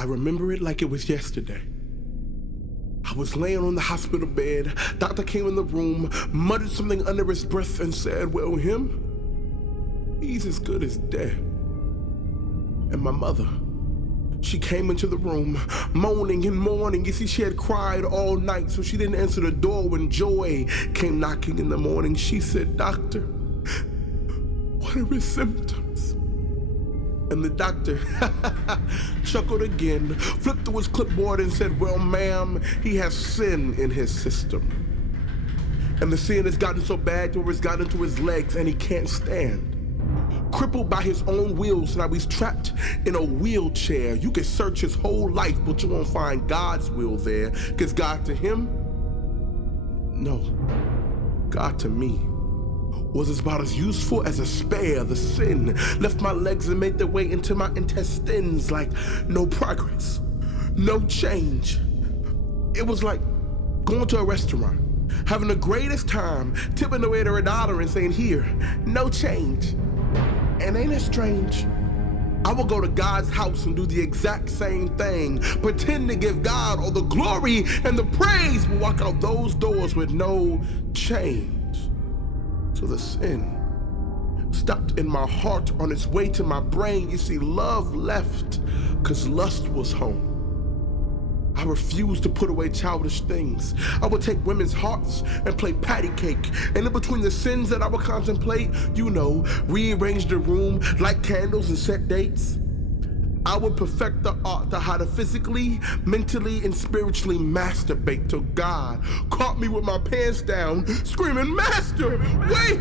I remember it like it was yesterday. I was laying on the hospital bed. Doctor came in the room, muttered something under his breath and said, well, he's as good as dead. And my mother, she came into the room, moaning and mourning. You see, she had cried all night, so she didn't answer the door when Joy came knocking in the morning. She said, Doctor, what are his symptoms? And the doctor chuckled again, flipped to his clipboard and said, well, ma'am, he has sin in his system. And the sin has gotten so bad to where it's got into his legs and he can't stand. Crippled by his own wills, now he's trapped in a wheelchair. You can search his whole life, but you won't find God's will there. Because God to him, no, God to me was about as useful as a spare. The sin left my legs and made their way into my intestines like no progress, no change. It was like going to a restaurant, having the greatest time, tipping the waiter $1 and saying, here, no change. And ain't it strange? I will go to God's house and do the exact same thing, pretend to give God all the glory and the praise, but walk out those doors with no change. So the sin stopped in my heart on its way to my brain. You see, love left because lust was home. I refused to put away childish things. I would take women's hearts and play patty cake. And in between the sins that I would contemplate, rearrange the room, light candles and set dates. I would perfect the art to how to physically, mentally, and spiritually masturbate till God caught me with my pants down, screaming, Master, wait!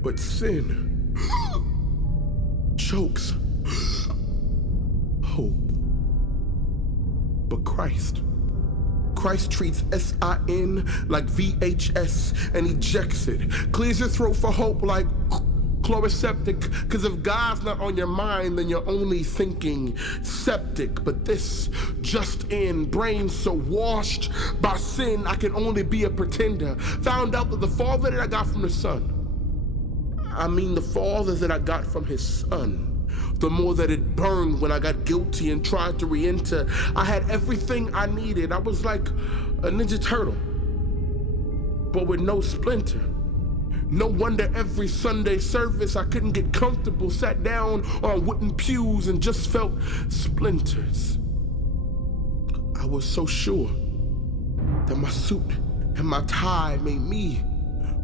But sin chokes hope. But Christ treats S-I-N like VHS and ejects it. Clears your throat for hope like chloroseptic, because if God's not on your mind, then you're only thinking septic. But this just in, brain so washed by sin, I can only be a pretender. Found out that the father that I got from the son, the father that I got from his son, the more that it burned when I got guilty and tried to re-enter. I had everything I needed. I was like a Ninja Turtle, but with no splinter. No wonder every Sunday service I couldn't get comfortable, sat down on wooden pews and just felt splinters. I was so sure that my suit and my tie made me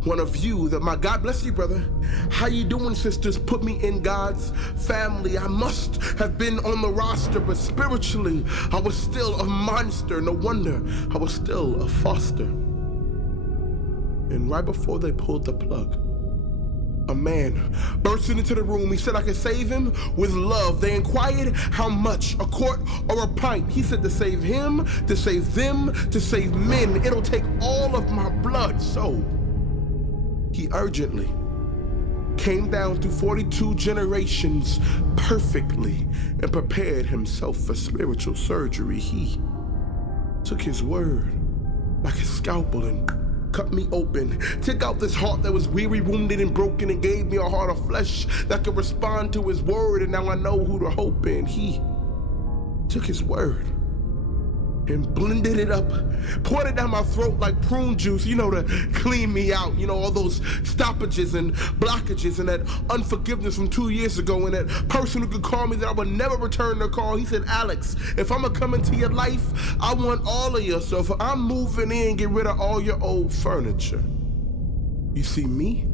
one of you, that my God bless you, brother. How you doing, sisters? Put me in God's family. I must have been on the roster, but spiritually, I was still a monster. No wonder I was still a foster. And right before they pulled the plug, a man bursted into the room. He said I could save him with love. They inquired how much, a quart or a pint. He said to save him, to save them, to save men, it'll take all of my blood. So he urgently came down through 42 generations perfectly and prepared himself for spiritual surgery. He took his word like a scalpel and cut me open, took out this heart that was weary, wounded, and broken, and gave me a heart of flesh that could respond to his word, and now I know who to hope in. He took his word and blended it up, poured it down my throat like prune juice, to clean me out. All those stoppages and blockages and that unforgiveness from 2 years ago, and that person who could call me that I would never return their call. He said, Alex, if I'm gonna come into your life, I want all of you. So if I'm moving in, get rid of all your old furniture. You see, me,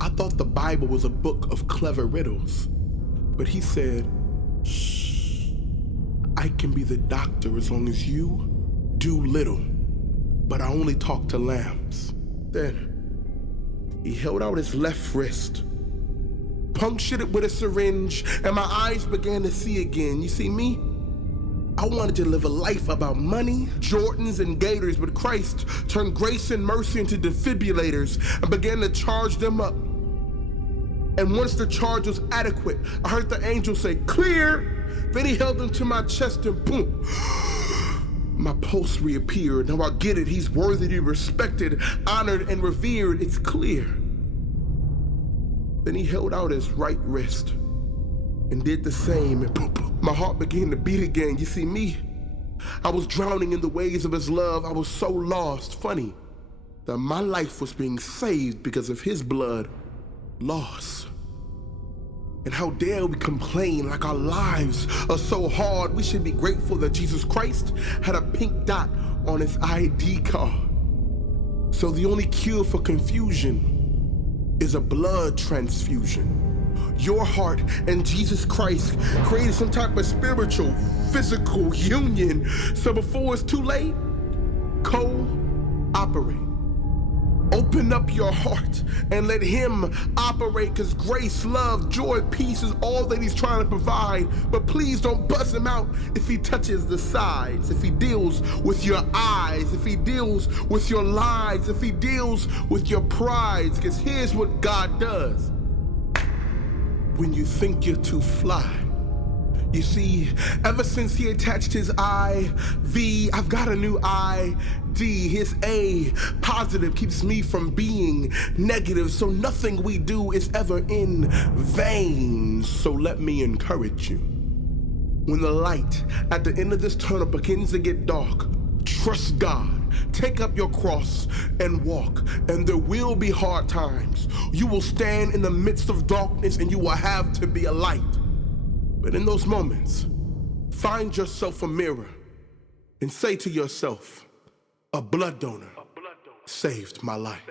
I thought the Bible was a book of clever riddles, but he said, shh, I can be the doctor as long as you do little, but I only talk to lambs. Then he held out his left wrist, punctured it with a syringe, and my eyes began to see again. You see, me, I wanted to live a life about money, Jordans, and Gators, but Christ turned grace and mercy into defibrillators and began to charge them up. And once the charge was adequate, I heard the angel say, clear. Then he held him to my chest and boom, my pulse reappeared. Now I get it, he's worthy to be respected, honored, and revered, it's clear. Then he held out his right wrist and did the same, and boom, boom, my heart began to beat again. You see, I was drowning in the waves of his love. I was so lost. Funny that my life was being saved because of his blood lost. And how dare we complain like our lives are so hard? We should be grateful that Jesus Christ had a pink dot on his ID card. So the only cure for confusion is a blood transfusion. Your heart and Jesus Christ created some type of spiritual, physical union. So before it's too late, cooperate. Open up your heart and let him operate, because grace, love, joy, peace is all that he's trying to provide. But please don't bust him out if he touches the sides, if he deals with your eyes, if he deals with your lies, if he deals with your pride. Because here's what God does. When you think you're too fly, you see, ever since he attached his IV, I've got a new ID. His A, positive, keeps me from being negative. So nothing we do is ever in vain. So let me encourage you. When the light at the end of this tunnel begins to get dark, trust God. Take up your cross and walk. And there will be hard times. You will stand in the midst of darkness and you will have to be a light. But in those moments, find yourself a mirror and say to yourself, a blood donor saved my life.